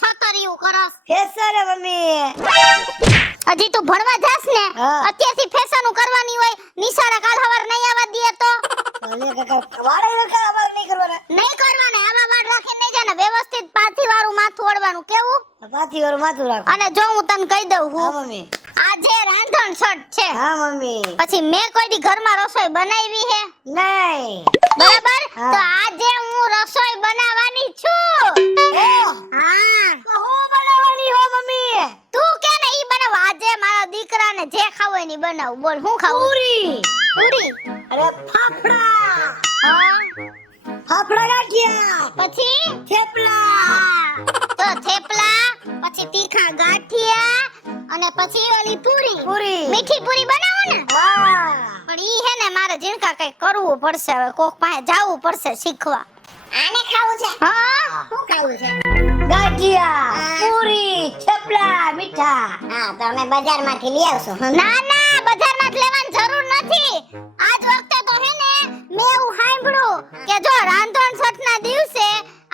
છતરીયું કરસ? Fashion mummy. હજી તું ભણવા જાસ ને, હા. અત્યારથી ફેશનું કરવાની હોય. નિશાળે કાલ હવાર નહીં આવવા દે તો ભલે કાકા વાળે કાકા અમાર નહીં કરવાના. નહીં કરવાને. આવા વાળ રાખીને નહીં જાને. વ્યવસ્થિત પાથી વાળું માથું ઓળવાનું કેવું. પાછી વાર માથું રાખો. અને જો હું તને કહી દઉં હા હું, મમ્મી. આજે રાંધણ છઠ છે. હા મમ્મી. પછી મેં કોઈ દી ઘરમાં રસોઈ બનાવી હે? નહીં. બરાબર. હા. તો આજે હું રસોઈ બનાવવાની છું. હા, તો હું બનાવવાની હો મમ્મી. તું કે ને ઈ બનાવ. આજે મારા દીકરાને જે ખાવું હોય ને ઈ બનાવું. બોલ હું ખાવું? પૂરી. પૂરી. અરે ફાફડા. હા. ફાફડા ગાંઠિયા. પછી થેપલા. તો થેપલા, પછી તીખા ગાંઠિયા અને પછી ઓલી પૂરી. પૂરી. મીઠી પૂરી બનાવો ને. વાહ. પણ ઈ હે ને મારે જીણકા કઈ કરવું પડશે. હવે કોક પાસે જાવું પડશે શીખવા. આને ખાવું છે? હા, શું ખાવું છે? ગાંઠિયા, પૂરી, થેપલા, મીઠા. હા, તો અમે બજારમાંથી લઈ આવશું. ના ના, બજારમાં જ લેવાની જરૂર નથી. આજ વખતે તો હે ને મેં એવું સાંભળ્યું કે જો રાંધણ છઠના દિવસે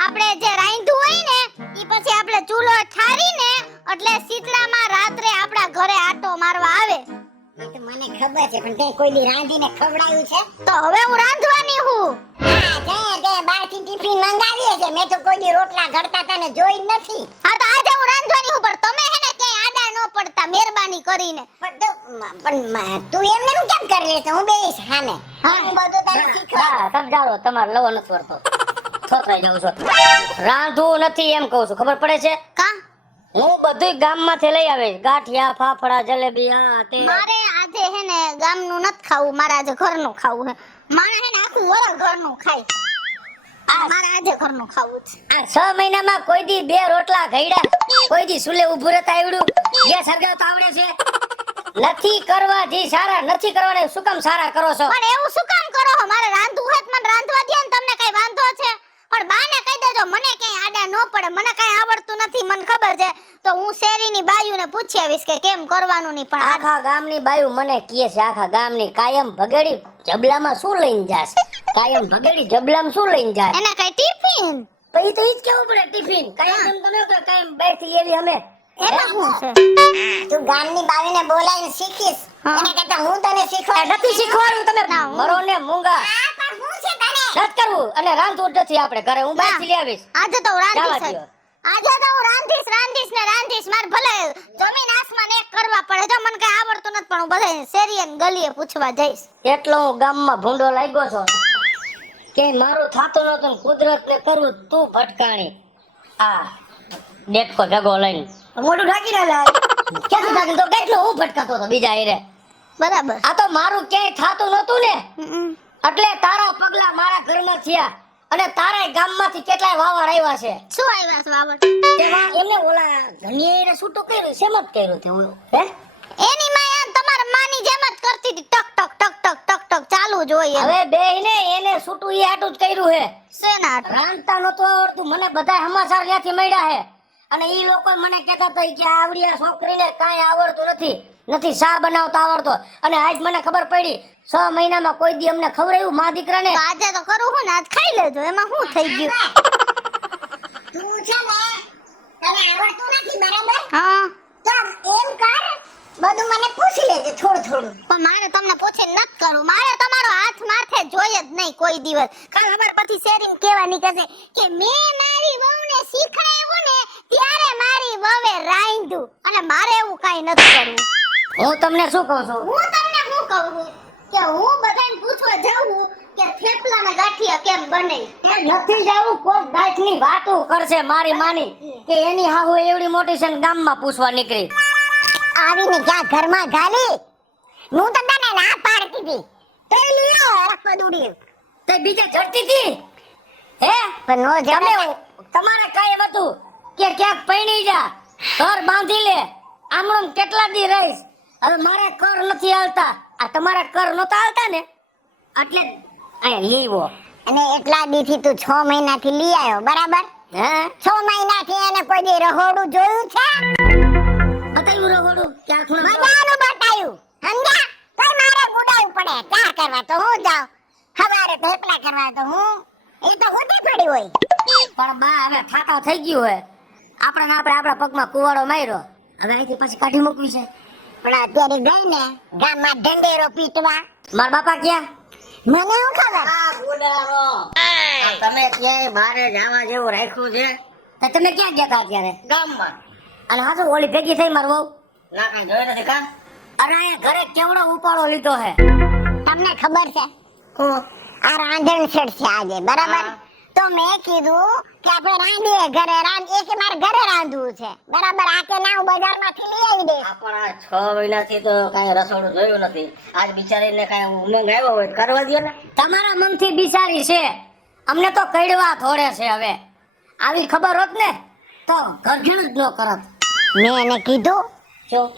આપણે જે રાંધ્યું હોય ને ઈ પછી આપણે ચૂલો ઠારીને એટલે શીતળામાં રાત્રે આપણા ઘરે આટો મારવા આવે. એ તો મને ખબર છે પણ તે કોઈ દી રાંધીને ખવડાવ્યું છે? તો હવે હું રાંધવાની હું. હા તે બહારથી ટિફિન મંગાવીએ છે. મેં તો કોઈ દી રોટલા ઘડતા તને જોઈ જ નથી. હા, તો આજે હું રાંધવાની હું. પણ તમે હે ને ક્યાંય આડા ન પડતા મહેરબાની કરીને. પણ તું એમને નું કેમ કરી લેતો? હું બેઈશ સામે. હું બધું તને શીખવાડું. હા, સમજાવો તમારે લવો નથી પડતો. થોતરાઈ જાવ છો. રાંધવું નથી એમ કહું છું. ખબર પડે છે? કા? હું બધું ગામમાંથી લઈ આવીશ. ગાંઠિયા, ફાફડા, જલેબી, આ તે. મારે આજે હે ને ગામનું નથી ખાવું. મારે આજે ઘરનું ખાવું છે. મારે હે ને આખું વરસ ઘરનું ખાય. મારે આજે ઘરનું ખાવું છે. આ 6 મહિનામાં કોઈ દી 2 રોટલા ઘડ્યા? કોઈ દી સુલે ઊભું રહેતા આવડ્યું? ગેસ સળગાવતા આવડે છે? નથી કરવા જી સારા નથી કરવાને શું કામ સારા કરો છો? પણ એવું શું કામ કરો છો? મારે રાંધવું હોય તો મને રાંધવા દે ને. તમને કઈ વાંધો છે? પણ બાને કહી દેજો મને કઈ આડા ન પડે. મને કઈ આવડતું નથી, મને ખબર છે. તો હું શેરીની બાયુને પૂછી આવીશ કે કેમ કરવાનું નહીં. પણ આખા ગામની બાયું મને કહે છે આખા ગામની કાયમ ભગેડી જબલામાં શું લઈને જાસ? કાયમ ભગેડી જબલામાં શું લઈને જાય? એને કઈ ટિફિન પછી તો ઈ જ કેવું પડે ટિફિન. કાયમ એમ તમે કહો કાયમ બહારથી લેવી અમે. એમાં શું છે? તું ગામની બાવીને બોલાવીને શીખીશ. હા. એના કરતા હું તને શીખવાડું. નથી શીખવાડું તમે ના, હું- મરો ને મૂંગા. હા, પણ હું છે તને? નથી કરવું અને રાંધવું જ નથી આપણે ઘરે. હું બહારથી લઈ આવીશ. આજે તો હું રાંધીશ જવા જ. દ્યો. આજે તો હું રાંધીશ ને રાંધીશ. મારે ભલે જમીન આસમાન એક કરવા પડે. જો મને કઈ આવડતું નથી પણ હું બધા શેરીએ ને ગલીએ પૂછવા જઈશ. એટલો હું ગામમાં ભૂંડો લાગ્યો છો કે મારું થાતું નતું કુદરત ને કરું તું ભટકાણી. આ દેખો જગો લઈને મોઢું ઢાંકી ના લાય. ક્યાંથી થાતું તો કેટલો હું ભટકાતો હતો બીજા હેરે. બરાબર. આ તો મારું ક્યાંય થાતું નતું ને હમ. એટલે તારા પગલા મારા ઘરમાં થયા અને તારા ગામમાંથી કેટલાય વાવર આવ્યા છે. શું આવ્યા છો આવડ? તેમાં એમને ઓલા ધનિયાએ છૂટું કર્યું છે મત કર્યું તે હું હે એની માં યાર તમારા માની જેમ જ કરતી હતી. ટક ટક ટક ટક ટક ટક ચાલુ જ હોય એમ. હવે બેયને એને છૂટું ઈ આટું જ કર્યું હે. શેના? રાંધતા નતું આવડતું. મને બધા સમાચાર ત્યાંથી મળ્યા હે અને ઈ લોકો મને કહેતા હતા કે આવડિયા છોકરીને કાંઈ આવડતું નથી શા બનાવતા આવડતો. અને આજ મને ખબર પડી 6 મહિનામાં કોઈ દી અમને ખવડાવ્યું મા દીકરાને. તો આજે તો કરું હું ને આજ ખાઈ લેજો. એમાં શું થઈ ગયું? તું છે ને તને આવડતું નથી બરાબર? હા, તો એમ કર બધું મને પૂછી લેજે થોડું. પણ મારે તમને પૂછીને નથી કરવું. મારે તમારો હાથ માથે જોઈએ જ નહીં કોઈ દિવસ. કાલ ખબર પછી શેરીમાં કેવા નીકળશે કે મેં મારી વહુને શીખડાવ્યું ને ત્યારે મારી વહુએ રાંધ્યું. અને મારે એવું કાંઈ નથી કરવું. હું તમને શું કહું છું હું તમને શું કહું છું કે હું બધાને પૂછવા જાઉં કે થેપલાના ગાંઠિયા કેમ બને. એ નથી જાવું કોક ગાંઠની વાતો કરશે મારી માની કે એની હાહુ એવડી મોટી છે ને ગામમાં પૂછવા નીકળી. આવીને ક્યાં ઘરમાં ગાલી? હું તો તને ના પાડતી હતી. તે લીયો રખડુડી. તે બીજે ચડતી હતી હે પણ નો તમે જમે. તમારે કાંઈ એમ હતું કે ક્યાંક પૈણી જા ઘર બાંધી લે આમણું કેટલા દી રહીશ. હવે મારે કર નથી હાલતા. આ તમારા કર નહોતા હાલતા ને એટલે અહીંયા લેવો અને એટલા દીથી તું 6 મહિનાથી લઈ આવ્યો બરાબર? હે 6 મહિનાથી એને કોઈ દી રહોડું જોયું છે? બતાવ્યું રહોડું ક્યાં ખૂણે મજાનું બતાયું. સમજ્યા? તોય મારે ગુડાવું પડે. ચા કરવા તો હું જાઉં. સવારે થેપલા કરવા તો હું. એ તો હોતી પડી હોય. પણ બા હવે થાતા થઈ ગયું હે. આપણે આપણા પગમાં કુવાડો માર્યો, હવે અહીંથી પછી કાઢી મૂકવી છે. પણ અત્યારે ગઈ ને ગામમાં ઢંઢેરો પીટવા, મારા બાપા ક્યાં? મને શું ખબર? તમે ક્યાંય બારે જવા જેવું રાખ્યું છે? તો તમે ક્યાં ગયા હતા અત્યારે? ગામમાં અને હાજુ ઓલી ભેગી થઈ માર વહુ? ના કાંઈ જોઈ નથી કા અરે આ ઘરે કેવડો ઉપાડો લીધો હે. તમને ખબર છે આ રાંધણ છેડ છે આજે, બરાબર? તો મેં કીધું કે આપણે રાંધીએ ઘરે, એ કે મારે ઘરે રાંધવું છે, બરાબર? આ કે ના હું બજારમાંથી લઈ આવી દઈશ. આપણા 6 મહિનાથી તો કાંઈ રસોડું જોયું નથી. આજ બિચારીને કાંઈ ઉમંગ આવ્યો હોય તો કરવા દે ને. તમારા મનથી બિચારી છે, અમને તો કડવા થોડે છે. હવે આવી ખબર હોત ને તો ઘરઘીણ જ ન કરત. મેં એને કીધું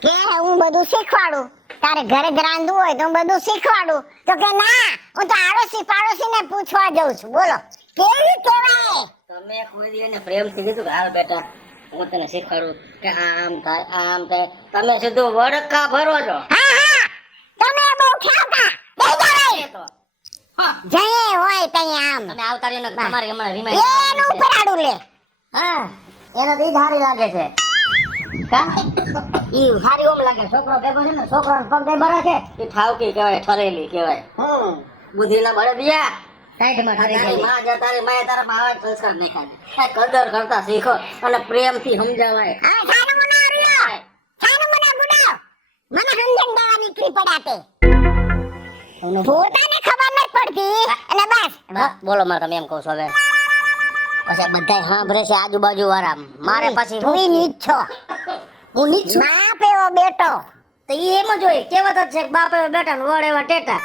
કે હું બધું શીખવાડું, તારે ઘરે જ રાંધવું હોય તો હું બધું શીખવાડું. તો કે ના, હું તો આડોશી પાડોશીને પૂછવા જાઉં છું. બોલો કેવી કહેવાય? તમે કોઈ દી એને પ્રેમથી કીધું કે હાલ બેટા હું તને શીખવાડું કે આમ થાય આમ થાય. તમે સીધું વડકા ભરો છો. હા તમે બહુ ખ્યાતા દઈ તો જઈએ હોય ત્યાં આમ તમે આવતા રહ્યો ને તમારી હમણાં રિમાઇન્ડ એનું પરાડું લે. હા એને તો ઈ હારી લાગે છે. કા ઈ હારી ઓમ લાગે. છોકરો ભેગો છે ને, છોકરાનો પગ દે બરા છે. એ ઠાવકી કહેવાય, ઠરેલી કહેવાય. બુદ્ધિના બળદિયા. સાઈડમાં ઠરી તારી ગઈ. માં જા, તારી માએ તારા માવા સંસ્કાર નહીં ખાધે. આ કદર કરતા શીખો અને પ્રેમથી સમજાવાય. હા સાનું મને આવ્યો, સાનું મને ગુડાવ, મને સમજણ દેવાની કી પડાતે. પોતાને ખબર નથી પડતી અને બસ હા, બોલો મારે તમે એમ કહો છો હવે. પછી બધાય સાંભળે છે આજુબાજુ વાળા. મારે પછી તું નીચ છો, હું નીચ છું. બાપ એવો બેટો. તો ઈ એમ જ હોય, કહેવત જ છે કે બાપ એવા બેટા ને વડ એવા ટેટા.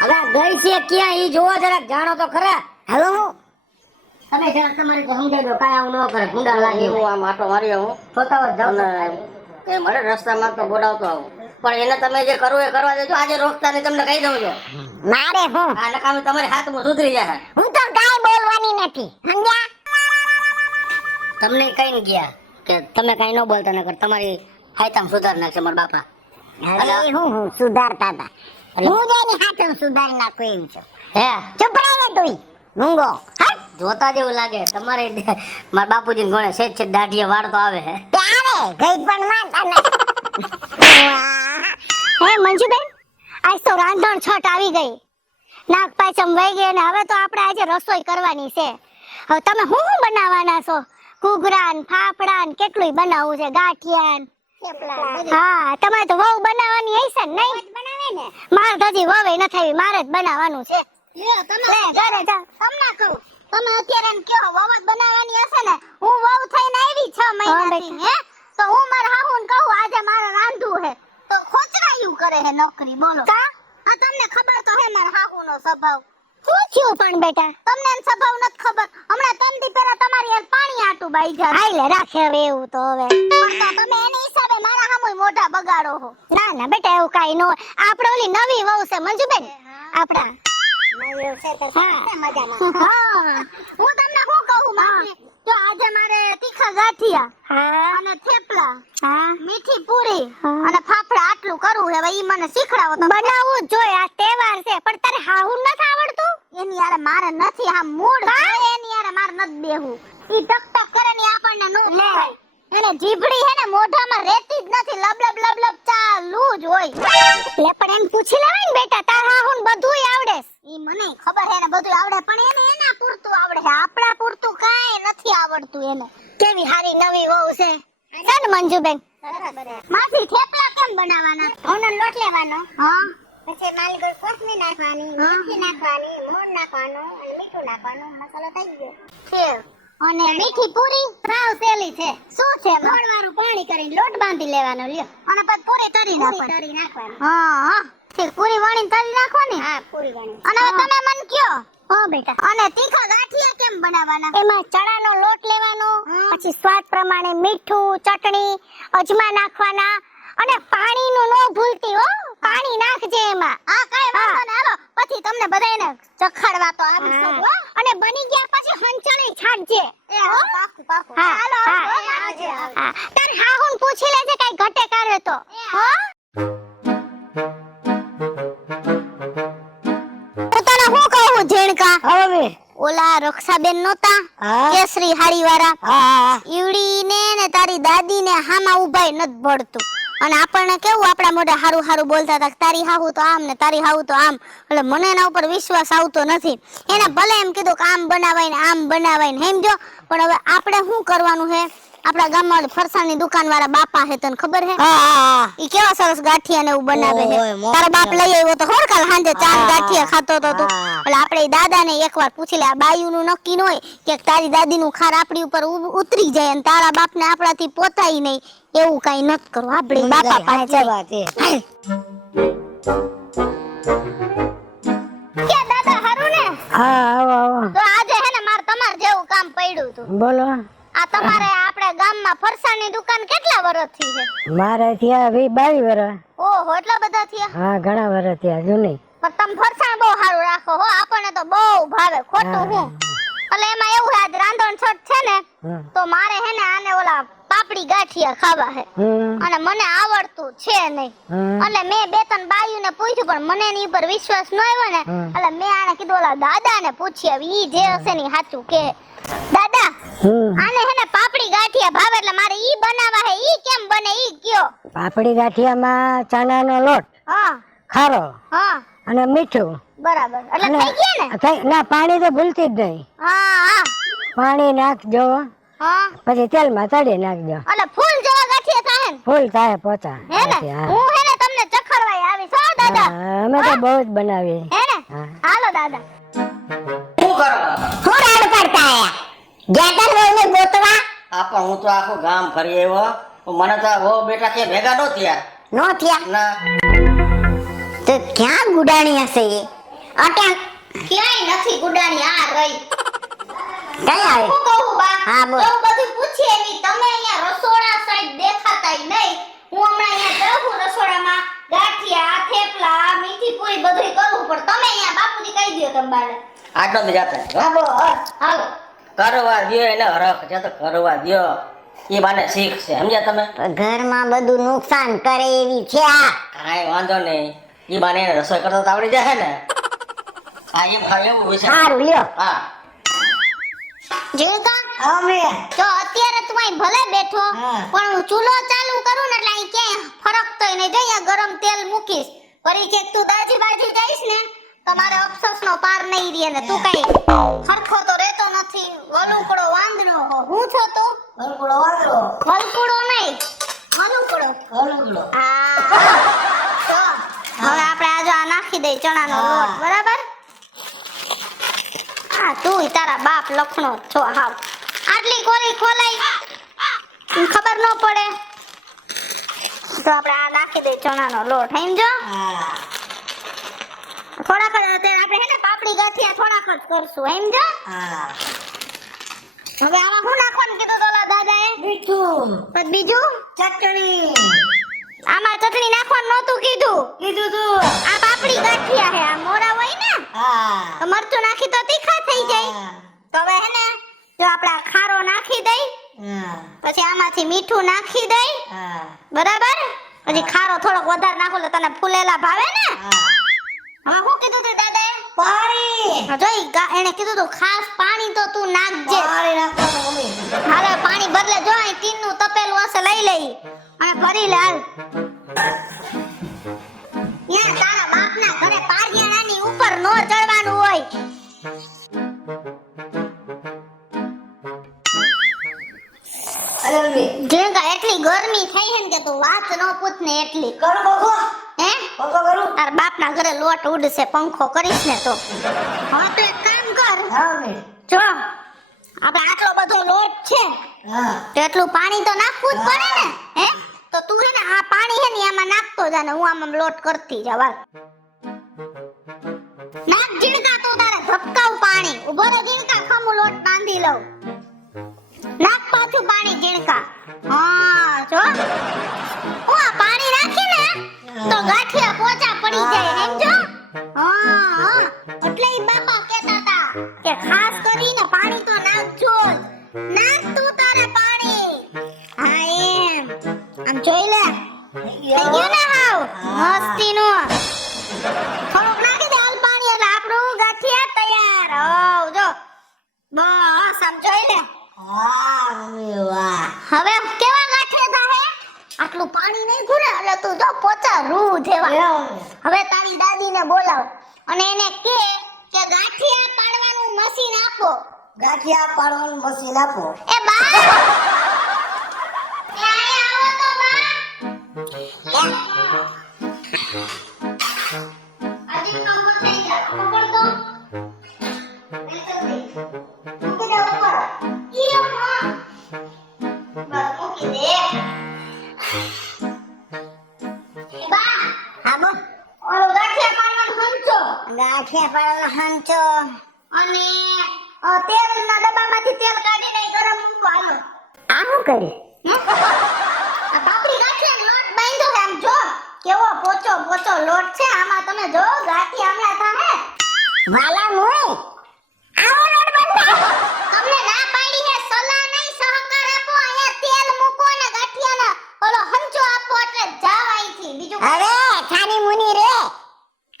હવે આ ગઈ છે ક્યાં ઈ જોવા જરાક જાણો તો ખરા. હવે હું તમે જરાક તમારી રીતે સમજાઈ દો, કાંઈ આવું ન કરે, ગુંડા લાગે. હું આમ આટો મારી આવું છોતાઓ જ જાઓ. અને એ મળે રસ્તામાં તો બોલાવતો આવું. પણ એને તમે જે કરવું એ કરવા દેજો. આજે રોકતા નહીં, તમને કહી દઉં છું. મારે હું આ નકામી તમારી હાથમાં સુધરી જાય. હું તો કાંઈ બોલવાની નથી, સમજ્યા? તમને કઈ ને ગયા કે તમે કઈ ન બોલતા નકર તમારી હાયતામ સુધાર નાખશે મારા બાપા. અરે હું સુધારતા હતા, હું જેની હાથે સુધારી નાખું એમ છું. હે ચૂપ રહે ને તું મૂંગો. હા જોતા જેવું લાગે તમારે. મારા બાપુજી ગણે સેજ છે દાઢીએ વાળ તો આવે હે. તે આવે ગઈ પણ માં તને. હે મંજુબેન, આજ તો રાંધણ છઠ આવી ગઈ, નાગ પાંચમ વહી ગઈ અને હવે તો આપણે આજે રસોઈ કરવાની છે. હવે તમે શું બનાવવાના છો? ઘૂઘરા ને ફાફડા ને કેટલુંય બનાવવું છે, ગાંઠિયા ને. હા તમારે તો વહુ બનાવવાની હશે ને? નહીં મારે તો હજી વહુ ન થઈ, મારે જ બનાવવાનું છે. લે, ઘરે જા. તમને કહું, તમે અત્યારે એમ કહો વહુ જ બનાવવાની હશે ને. હું વહુ થઈને આવી 6 મહિનાથી, હે તો હું મારા હાહુને કહું આજે મારે રાંધવું હે તો ખોચરાયું કરે હે નોકરી. બોલો આ તમને ખબર તો હે મારા હાહુનો સ્વભાવ. શું થયું પણ બેટા? તમને એનો સ્વભાવ નથી ખબર? હમણાં 3 દી પહેલા તમારી હાલ પાણી આટું બાઈ જા. હાલે રાખે હવે એવું તો હવે. પણ તો તમે એની હિસાબે મારા હામુય મોઢા બગાડો હો. ના ના બેટા એવું કાઈ ન હોય. આપણે ઓલી નવી વહુ છે મંજુબેન, આપડા હા. હું તમને શું કહું માસી, તો આજે મારે તીખા ગાંઠિયા અને થેપલા, મીઠી પૂરી અને ફાફડા આટલું કરવું છે. હવે ઈ મને શીખડાવો તો. બનાવવું જ જોઈએ, આ તહેવાર છે. પણ તારે હાહું નથી આવડતું? એની યાર મારે નથી, આ મૂડ છે એની યાર મારે નથી બેહું. ઈ ટક ટક કરે ને આપણને નો લે. એને જીભડી હે ને મોઢામાં રહેતી જ નથી, લબ લબ લબ લબ ચાલુ જ હોય. લે પણ એમ પૂછી લેવાય ને બેટા, તાર હાહું બધુંય આવડે? ઈ મને ખબર હે ને બધુંય આવડે, પણ એને એના પૂરતું આવડે છે, આપણા પૂરતું કાંઈ નથી આવડતું એને. કેવી હારી નવી વહુ છે ને મંજુબેન. માસી થેપલા કેમ બનાવવાના? ઘઉંનો લોટ લેવાનો, હા, પછી માલગોળ કોથમીર નાખવાની, મેથી નાખવાની, મોણ નાખવાનું અને મીઠું નાખવાનું, મસાલો થઈ ગયો. છે અને મીઠી પૂરી સાવ સેલી છે. શું છે? મોણવાળું પાણી કરીને લોટ બાંધી લેવાનો લ્યો અને પછી પૂરી તરી નાખવાની. હા હા ઠીક, પૂરી વણીને તરી નાખવાની. હા પૂરી વણી. અને હવે તમે મન કયો. હા બેટા. અને તીખા ગાંઠિયા કેમ બનાવવાના? એમાં ચણાનો લોટ લેવાનો, પછી સ્વાદ પ્રમાણે મીઠું, ચટણી, અજમા નાખવાના અને પાણીનું નો ભૂલતી હો, પાણી નાખજે એમાં. હા કાઈ વાંધો ન, હાલો પછી તમને બધાયને ચખાડવા તો આવીશું હો. અને બની ગયા પછી હંચળે છાડજે. એ હો પાકું પાકું. હા હાલો આવજે. હા તાર હાહુન પૂછી લેજે કઈ ઘટે કરે તો. હો તો તને હું કહું ઝીણકા? હવે ઓલા રક્ષાબેન નહોતા હા. કેસરી હાડી વાળા હા ઈવડીને ને તારી દાદીને હામાં ઉભાઈ નથી ભળતું અને આપણને કેવું આપણા મોઢે હારું હારું બોલતા હતા કે તારી હાહુ તો આમ ને તારી હાહુ તો આમ એટલે મને એના ઉપર વિશ્વાસ આવતો નથી એને ભલે એમ કીધું કે આમ બનાવાય ને આમ બનાવાય ને સમજો પણ હવે આપણે શું કરવાનું છે આપણા ગામમાં ફરસાણની દુકાન વાળા બાપા હે તને ખબર હે હા ઈ કેવા સરસ ગાંઠિયા ને એવું બનાવે છે ઓય, મોજ તારો બાપ લઈ આવ્યો તો ખબર કાલ સાંજે ચાર ગાંઠિયા ખાતો તો તું હા. એટલે આપણે ઈ દાદાને એકવાર પૂછી લે આ બાયુનું નક્કી ન હોય કે તારી દાદીનું ખાર આપણી ઉપર ઉતરી જાય અને તારા બાપને આપણાથી પોતાય નહીં એવું કઈ નત કરો આપણે ઈ બાપા પાસે સાચી જાય વાત છે. કે દાદા હારું ને હા આવો આવો તો આજે હે ને માર તમાર જેવું કામ પડ્યું હતું બોલો આ તમારે આપણે ગામમાં ફરસાણની દુકાન કેટલા વર્ષથી છે મારે ત્યાં 22 વર્ષ ઓહો એટલા બધા થયા હા ઘણા વર્ષ ત્યાં જૂની પણ તમે ફરસાણ બહુ સારું રાખો હો આપણને તો બહુ ભાવે ખોટું હું એટલે એમાં એવું છે આજ રાંધણ છઠ છે ને હમ. તો મારે હે ને આને ઓલા પાપડી ગાંઠિયા ખાવા હે હમ. અને મને આવડતું છે નહીં હમ. એટલે મેં બે ત્રણ બાયુને પૂછ્યું પણ મને એની ઉપર વિશ્વાસ ન આવ્યો ને હમ. એટલે મેં આને કીધું ઓલા દાદાને પૂછી આવી ઈ જે હશે ને ઈ સાચું કે દાદા હમ. આને હે ને પાપડી ગાંઠિયા ભાવે એટલે મારે ઈ બનાવવા હે ઈ કેમ બને ઈ કયો પાપડી ગાંઠિયામાં ચણાનો લોટ હા ખારો હા અને મીઠું બરાબર એટલે અને થઈ ગયા ને ના પાણી તો ભૂલતી જ નહીં હા હા પાણી નાખજો હા પછી તેલમાં તળી નાખજો એટલે ફૂલ જેવા ગાંઠિયા થાય ને ફૂલ થાય પોતા હે ને હા. હું હે ને તમને ચખડવાય આવીશ હો દાદા હા, અમે તો બહુ જ બનાવીએ હે ને હા. હાલો દાદા શું કરો હું રાડ પડતા આયા ગેટલ વહુને ગોતવા આપા હું તો આખું ગામ ફરી આવ્યો મને તો વો બેટા કે ભેગા નો થયા નો થયા ના તો ક્યાં ગુડાણી હશે એ અટા ક્યાંય નથી ગુડાણી આ રહી કઈ આવે હું કહું બા હા, બોલ. એવું બધું પૂછીએ ની તમે અહીંયા રસોડા સાઈડ દેખાતાય નહીં હું હમણાં અહીંયા જાઉં છું રસોડામાં ગાંઠિયા થેપલા મીઠી પૂરી બધુંય કરું પણ તમે અહીંયા બાપુજી કહી દ્યો તમારે આટલો જ જાતા હાલો હાલો કરવા દ્યો એને હરખ છે તો કરવા દ્યો એ બાને શીખ છે સમજ્યા તમે ઘરમાં બધું નુકસાન કરે એવી છે આ કાંઈ વાંધો નહીં એ બાને એને રસોઈ કરતા તો આવડી જાય ને હા એમ ખાવ એવું હોય છે સારું લ્યો હા જીવકા અમે તો અત્યારે તું અહીં ભલે બેઠો હા. પણ હું ચૂલો ચાલુ કરું ને એટલે અહીં ક્યાંય ફરક તો નહીં જઈએ ગરમ તેલ મૂકીશ ફરી કે તું દાજી બાજી જઈશ ને તમારે અફસોસનો પાર નહીં રહે ને તું કઈ હરખો તો રહેતો નથી વલુકડો વાંદરો હું છો તું વલકુડો નહીં વલુકડો હા તો હવે આપણે આજે આ નાખી દઈ ચણાનો લોટ બરાબર હા તું તારા બાપ લખણો છો હાવ આટલી કોરી ખોલાઈ ખબર ન પડે તો આપણે આ નાખી દઈ ચણાનો લોટ સમજો થોડાક જ અત્યારે આપણે હે ને પાપડી ગાંઠિયા થોડાક જ કરશું સમજો હવે આમાં શું નાખવાનું કીધું તો દાદાએ મીઠું પછી બીજું ચટણી આમાં ચટણી નાખવાનું નહોતું કીધું તું આ પાપડી ગાંઠિયા હે આ મોરા હોય ને હા તો મરચું નાખી તો તીખા થઈ જાય તો હવે હે ને જો આપણે આ ખારો નાખી દઈ પછી આમાંથી મીઠું નાખી દઈ બરાબર પછી ખારો થોડોક વધારે નાખો તો તને ફૂલેલા ભાવે ને હવે શું કીધું તું દાદાએ પાણી જોઈ એને કીધું તું ખાસ પાણી તો તું નાખજે હાલે પાણી બદલે જો અહીં ટીનનું તપેલું હશે લઈ લઈ અને ભરી લે હાલ યા તારા બાપના ઘરે પારિયાણાની ઉપર નો ચડવાનું હોય જેંગા એટલી ગરમી થઈ છે ને કે તું વાત ન પૂછ ને એટલી હે તાર બાપના ઘરે લોટ ઉડશે પંખો કરીશ ને તો હા તો એક કામ કર જો આપણે આટલો બધો લોટ છે તો એટલું પાણી તો નાખવું જ પડે ને હે તો તું હે ને આ પાણી હે ને આમાં નાખતો જા ને હું આમાં લોટ કરતી જાવ હાલ નાખ જીણકા તું તારે ધબકાવ પાણી ઉભો રે જીણકા ખમુ લોટ બાંધી લઉં નાખ પાછું પાણી જીણકા હા જો ઓ આ પાણી નાખી ને તો ગાંઠિયા પોચા પડી જાય સમજો હા એટલે ઈ બાપા કહેતા હતા કે ખાસ કરીને પાણી તો નાખજો જ. નાખ તું તારે પાણી હા એમ આમ જોઈ લે થઈ ગયું ને હાવ મસ્તીનું થોડુંક નાખી દે હાલ પાણી એટલે આપણું ગાંઠિયા તૈયાર હોવ જો બસ સમજાય ને. વાહ મમ્મી વાહ. હવે કેવા ગાંઠિયા થાહે? આટલું પાણી નાખ્યું ને એટલે તું જો પોચા રૂ જેવા. હવે તારી દાદીને બોલાવ અને એને કે ગાંઠિયા પાડવાનું મશીન આપો. ગાંઠિયા પાડવાનું મશીન આપો. એ બા એ આયા આવો તો બા. આજે કામ થઈ ગયા ઉપર તો મૂકી દે ઉપર. ઈ હા બસ મૂકી દે. એ બા હા બોલ. ઓલો ગાંઠિયા પાડવાનું હંચો ગાંઠિયા પાડવાનો હંચો. અને તેલના ડબ્બામાંથી તેલ કાઢીને ગરમ મૂકો હાલો. આ શું કર્યું? આ પાપડી ગાંઠિયાનો લોટ બાંધ્યો છે આમ જો કેવો પોચો પોચો લોટ છે આમાં તમે જો ગાંઠિયા હમણાં થાહે. વાલા મોય આવો લોટ બંધા. તમને ના પાડી હે સલાહ નહીં સહકાર આપો અહીંયા તેલ મૂકો ને ગાંઠિયાના ઓલો હંચો આપો એટલે જાવ અહીંથી બીજું કાંઈ. અરે છાની મુની રે,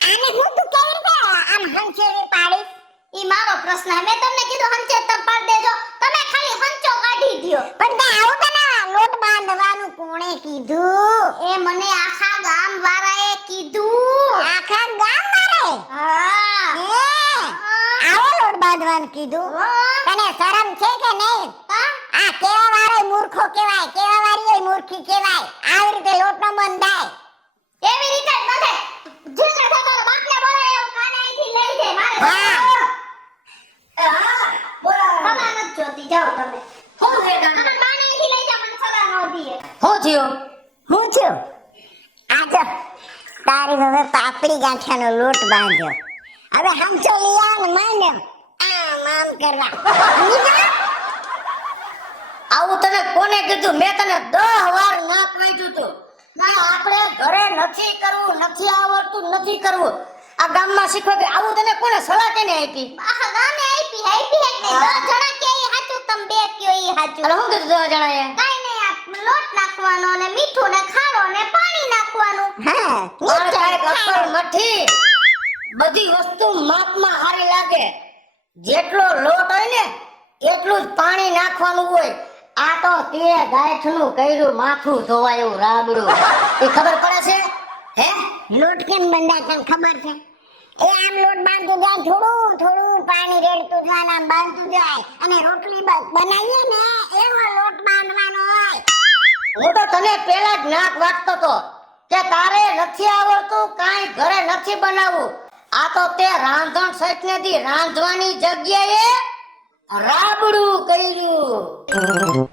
આને હું તું કેવી રીતે આમ હંચેવી પાડીશ? ઈ મારો પ્રશ્ન હે. મેં તમને કીધું હંચે તમ પાડ દેજો તમે ખાલી હંચો કાઢી દ્યો. પણ તે આવું તને લોટ બાંધવાનું કોણે કીધું? એ મને આખા ગામ વાળાએ કીધું. આખા ગામ મારે હા આવો લોટ બાંધવાનું કીધું? તને શરમ છે કે નહીં? હા આ કેવા વાળો મૂર્ખો કહેવાય, કેવા વાળી મૂર્ખી કહેવાય. આવી રીતે લોટ નો બંધાય. એવી રીતે જ બધે જીગર થતો બાપને બોલાય એવું કાને અહીંથી લઈ જાય મારે. હા. હા બોલાવો મને નથી જોતી જાઓ તમે. શું છે તમે બાને અહીંથી લઈ જાઓ મને સલાહ ન દીએ. શું થયું? હું છું આજો તારી હવે પાપડી ગાંઠિયાનો લોટ બાંધ્યો. હવે હંચો લીયા ને માંડ્યો આમ કરવા. આવું તને કોને કીધું? મેં તને 10 વાર ના કહ્યું તું. ના આપણે ઘરે નથી કરવું, નથી આવડતું, નથી કરવું. આ ગામમાં શીખવા કે આવું તને કોને સલાહ કેને આપી? આખા ગામે આપી હે કે નહીં 10 જણા કે ઈ હાચું તમે બે કયો ઈ હાચું. અરે શું કીધું 10 જણાએ? કાઈ નહીં આ લોટ નાખવાનો ને મીઠું ને ખારો ને પાણી નાખવાનું. હા પણ કાંઈક અક્કલ નથી. બધી વસ્તુ માપમાં હારી લાગે. જેટલો લોટ હોય ને એટલું જ પાણી નાખવાનું હોય. આ તો તે ગાંઠનું કર્યું માથું ધોવાય એવું રાબડું. એ ખબર પડે છે? હે? લોટ કેમ બંધાય તને ખબર છે? એ આમ લોટ બાંધતું જાય, થોડું થોડું પાણી રેડતું જાય ને આમ બાંધતું જાય અને રોટલી બનાવીએ ને એવો લોટ બાંધવાનો હોય. હું તો તને પેલા જ નાક વાગતો તો કે તારે નથી આવડતું, કાંઈ ઘરે નથી બનાવવું. આ તો તે રાંધણ શીખનેથી રાંધવાની જગ્યાએ રાબડું કર્યું.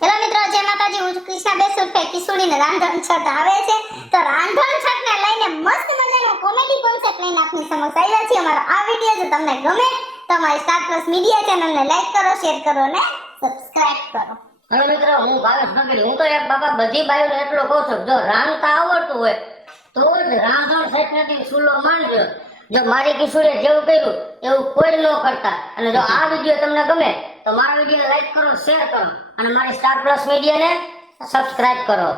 હેલો મિત્રો, જય માતાજી. હું છું કૃષ્ણા બેસુરફે કિશોરીને રાંધણ છઠ આવે છે તો રાંધણ છઠને લઈને મસ્ત મજાનો કોમેડી કોન્સેપ્ટ લઈને આપની સમક્ષ આવ્યા છીએ. અમારો આ વિડીયો જો તમને ગમે તો અમારી સ્ટાર પ્લસ મીડિયા ચેનલને લાઈક કરો, શેર કરો અને સબસ્ક્રાઇબ કરો. હવે મિત્રો હું ભાવેશ નગરી, હું તો એક બાબા બધી બાયોને એટલો કહું છું, જો રાંધતા આવડતું હોય તો જ રાંધણ શીખનેથી ચૂલો માંડજો. જો મારી કિશોરીએ જેવું કર્યું એવું કોઈ ન કરતા. અને જો આ વિડીયો તમને ગમે તો મારા વિડીયોને લાઈક કરો, શેર કરો અને મારી સ્ટાર પ્લસ મીડિયાને સબસ્ક્રાઇબ કરો.